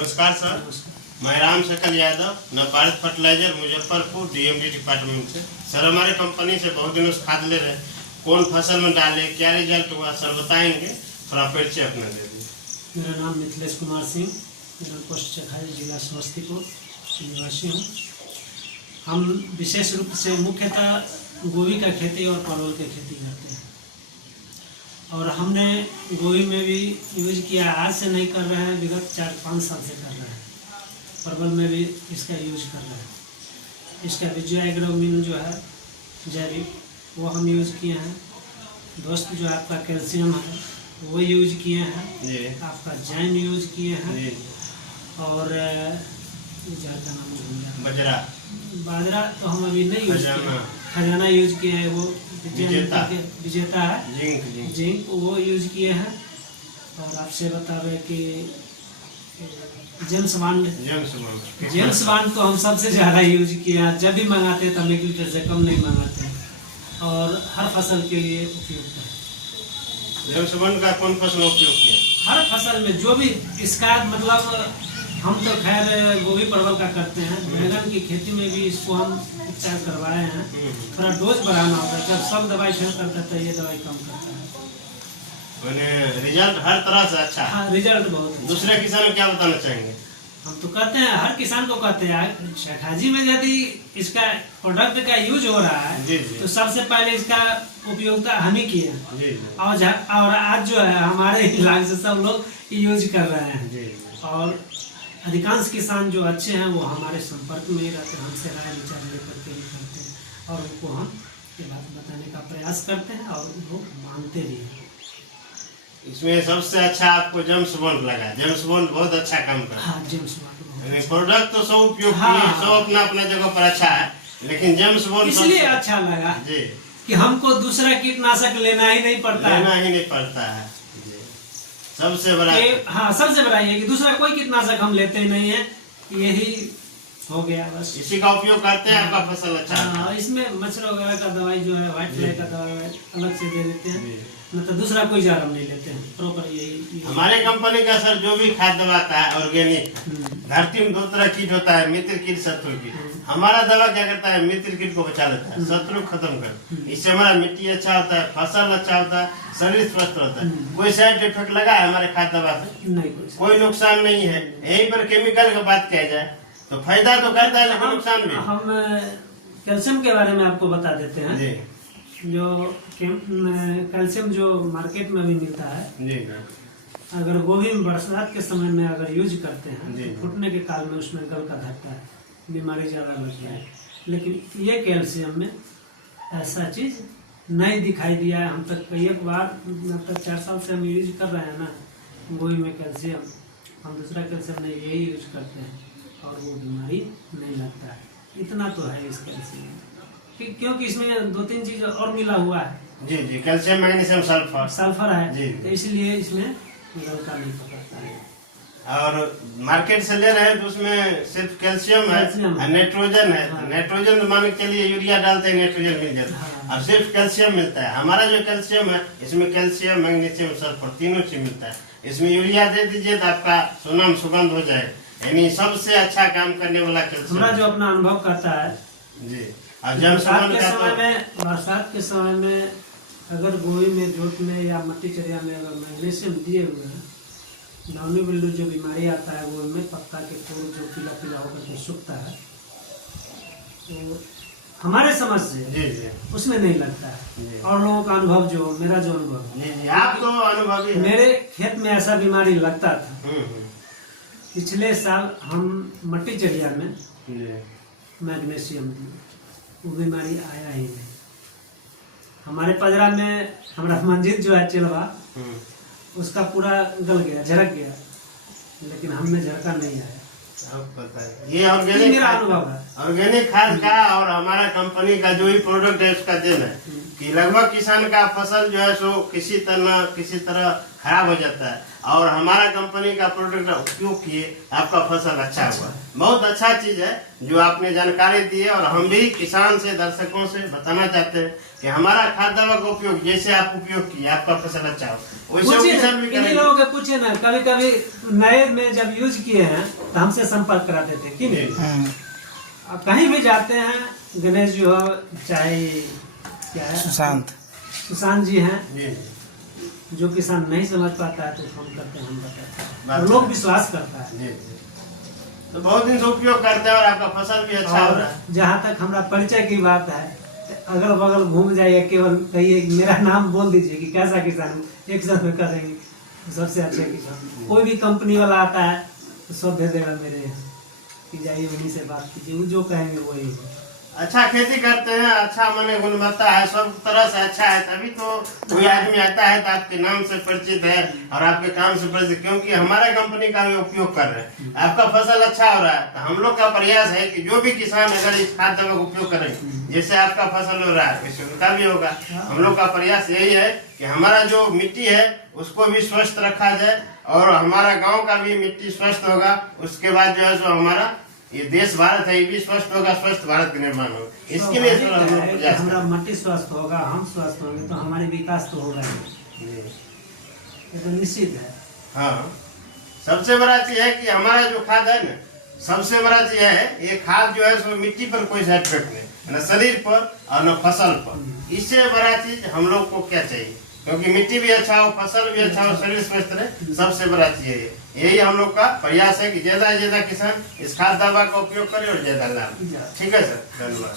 नमस्कार सर, मैं Ram Sakal Yadav, Navbharat fertiliser Muzaffarpur DMD department से। सर हमारे कंपनी से बहुत दिनों से खाद ले रहे हैं, कौन फसल में डाले, क्या रिजल्ट हुआ सर बताएंगे, थोड़ा परिचय अपना दे दीजिए। मेरा नाम मिथिलेश कुमार सिंह, मेरा पोस्ट चखाई, जिला समस्तीपुर निवासी हूँ। हम विशेष रूप से मुख्यतः गोभी का खेती और परवल की खेती करते हैं और हमने गोभी में भी यूज किया, आज से नहीं कर रहे हैं, विगत 4-5 साल से कर रहे हैं। परवल में भी इसका यूज कर रहे हैं। इसका विजय एग्रोमिन जो है जैविक, वो हम यूज किए हैं। दोस्त जो आपका कैल्शियम है वो यूज किए हैं, आपका जैन यूज किए हैं और बजरा बाजरा तो हम अभी नहीं यूज किए, खजाना यूज किए हैं, वो विजेता है, जिंक वो यूज किए हैं। और आपसे बता रहे कि जेम्स बॉन्ड तो हम सबसे ज़्यादा यूज किए हैं। जब भी मंगाते हैं तब 1 लीटर से कम नहीं मंगाते हैं और हर फसल के लिए उपयुक्त है। जेम्स बॉन्ड का कौन फसल उपयोग किया? हर फसल में जो भी इसका मतलब, हम तो खैर गोभी परवल का करते हैं, बैंगन की खेती में भी इसको हम उपचार करवाए हैं। थोड़ा डोज बढ़ाना होता है, जब सब दवाई फेल करता है तो ये दवाई कम करता है। मैंने रिजल्ट हर तरह से अच्छा है। हाँ, रिजल्ट बहुत। दूसरे किसान को क्या बताना चाहेंगे? हम तो कहते हैं, हर किसान को कहते हैं, शेखाजी में यदि इसका प्रोडक्ट का यूज हो रहा है तो सबसे पहले इसका उपयोगिता हम ही किए हैं और आज जो है हमारे इलाके से सब लोग यूज कर रहे हैं और अधिकांश किसान जो अच्छे हैं वो हमारे संपर्क में ही रहते हैं, हमसे राय विचार लेकर के ही करते हैं और उनको हम ये बात बताने का प्रयास करते हैं और वो मानते भी हैं। इसमें सबसे अच्छा आपको जेम्स बॉन्ड लगा? जेम्स बॉन्ड बहुत अच्छा काम कर रहा है। हाँ, जेम्स बॉन्ड प्रोडक्ट तो सब उपयोग हाँ, सब अपना अपना जगह पर अच्छा है, लेकिन जेम्स बॉन्ड इसलिए अच्छा लगा जी कि हमको दूसरा कीटनाशक लेना ही नहीं पड़ता है। सबसे बड़ा हाँ, सबसे बड़ा ये कि दूसरा कोई कीटनाशक हम लेते नहीं है, यही हो गया बस। इसी का उपयोग करते हैं, आपका फसल अच्छा है। हाँ, इसमें मच्छर वगैरह का दवाई जो है, व्हाइट फ्लाई का दवाई अलग से दे देते हैं, मतलब दूसरा कोई जार हम नहीं लेते हैं, प्रॉपर यही। हमारे कंपनी का सर जो भी खाद दबाता है ऑर्गेनिक, धरती में 2 तरह कीट होता है, मित्र कीट, शत्रु कीट। हमारा दवा क्या करता है? मित्र कीट को बचा लेता है, शत्रु खत्म कर। इससे हमारा मिट्टी अच्छा होता है, फसल अच्छा होता है, शरीर स्वस्थ होता है। कोई साइड इफेक्ट लगा है हमारे खाद दवा से? नहीं, कोई नुकसान नहीं है। यहीं पर केमिकल की बात किया जाए तो फायदा तो करता है, लेकिन नुकसान भी। हम कैल्शियम के बारे में आपको बता देते हैं। जो कैल्शियम जो मार्केट में भी मिलता है, अगर गोभी में बरसात के समय में अगर यूज करते हैं तो फूटने के काल में उसमें गल का धरता है, बीमारी ज़्यादा बढ़ती है। लेकिन ये कैल्शियम में ऐसा चीज़ नहीं दिखाई दिया है। हम तक कई बार, तक 4 साल से हम यूज कर रहे हैं ना गोभी में कैल्शियम, हम दूसरा कैल्शियम नहीं यही यूज करते हैं और वो बीमारी नहीं लगता है। इतना तो है इस कैल्शियम में, क्योंकि इसमें 2-3 चीज और मिला हुआ है। जी कैल्शियम, मैग्नीशियम, सल्फर है तो इसलिए इसमें गलका नहीं पकड़ता है। और मार्केट से ले रहे हैं तो उसमें सिर्फ कैल्शियम है, नाइट्रोजन है। हाँ। नाइट्रोजन माने के लिए यूरिया डालते हैं, नाइट्रोजन मिल जाता है। हाँ। और सिर्फ कैल्शियम मिलता है। हमारा जो कैल्शियम है इसमें कैल्शियम, मैग्नीशियम, सल्फर तीनों चीज मिलता है। इसमें यूरिया दे दीजिए तो आपका सुनाम सुगंध हो जाए, यानी सबसे अच्छा काम करने वाला कैल्शियम। हमारा जो अपना अनुभव करता है जी। बरसात के समय में अगर गोभी में, जोत में या मट्टी चरिया में अगर मैग्नीशियम दिए हुए हैं, डाउनी बिल्डू जो बीमारी आता है गोभी में, पत्ता के फूल जो पीला पीला होकर के सूखता है, तो हमारे समझ से उसमें नहीं लगता है। और लोगों का अनुभव जो, मेरा जो अनुभव, आप तो अनुभवी, मेरे खेत में ऐसा बीमारी लगता था। पिछले साल हम मट्टी चरिया में मैग्नीशियम दिए, वो बीमारी आया ही नहीं। हमारे पजरा में हमारा मंजिल जो है चिलवा, उसका पूरा गल गया, झरक गया, लेकिन हमें झरका नहीं आया। ये ऑर्गेनिक मेरा अनुभव है, ऑर्गेनिक खाद का और हमारा कंपनी का जो भी प्रोडक्ट है उसका देन है कि लगभग किसान का फसल जो है सो किसी तरह खराब हो जाता है, और हमारा कंपनी का प्रोडक्ट उपयोग किए, आपका फसल अच्छा हुआ। बहुत अच्छा चीज है जो आपने जानकारी दी है, और हम भी किसान से, दर्शकों से बताना चाहते हैं कि हमारा खाद दवा का उपयोग जैसे आप उपयोग किए, आपका फसल अच्छा हो, वैसे हम किसान भी इन्हीं करेंगे। लोगों के पूछे ना, कभी कभी नए में जब यूज किए हैं तो हमसे संपर्क कराते थे कि नहीं। अब कहीं भी जाते हैं, गणेश जी हो चाहे क्या है सुशांत जी हैं, जो किसान नहीं समझ पाता है तो फोन करते हैं, हम बताते हैं, और लोग विश्वास करता है। तो बहुत दिन से उपयोग करते हैं और आपका फसल भी अच्छा हो रहा है। जहाँ तक हमारा परिचय की बात है, अगल बगल घूम जाइए, केवल कहिए मेरा नाम बोल दीजिए कि कैसा किसान हूँ, एक साथ में करेंगे सबसे अच्छे किसान। कोई भी कंपनी वाला आता है तो सब दे देगा मेरे यहाँ कि जाइए उन्हीं से बात कीजिए, वो जो कहेंगे वही है। अच्छा खेती करते हैं, अच्छा माने गुणवत्ता है, सब तरह से अच्छा है, तभी तो कोई आदमी आता है तो आपके नाम से परिचित है और आपके काम से परिचित, क्योंकि हमारा कंपनी का भी उपयोग कर रहे हैं। आपका फसल अच्छा हो रहा है तो हम लोग का प्रयास है कि जो भी किसान अगर इस खाद दवा का उपयोग करें, जैसे आपका फसल हो रहा है वैसे उनका भी होगा। हम लोग का प्रयास यही है कि हमारा जो मिट्टी है उसको भी स्वस्थ रखा जाए, और हमारा गाँव का भी मिट्टी स्वस्थ होगा। उसके बाद जो है सो हमारा ये देश भारत है, ये भी स्वस्थ होगा, स्वस्थ भारत का निर्माण होगा। इसके लिए हम लोग प्रयास हमारा मट्टी स्वस्थ होगा, हम स्वस्थ होंगे तो हमारे विकास तो होगा ही, ये तो निश्चित है। हाँ, सबसे बड़ा चीज है कि हमारा जो खाद है ना, सबसे बड़ा चीज है ये खाद जो है सो मिट्टी पर कोई साइड इफेक्ट नहीं, न शरीर पर और न फसल पर। इससे बड़ा चीज हम लोग को क्या चाहिए, क्योंकि मिट्टी भी अच्छा हो, फसल भी अच्छा हो, शरीर स्वस्थ रहे, सबसे बड़ा चीज है ये। यही हम लोग का प्रयास है कि ज्यादा से ज्यादा किसान इस खाद दवा का उपयोग करें और ज्यादा लाभ। ठीक है सर, धन्यवाद।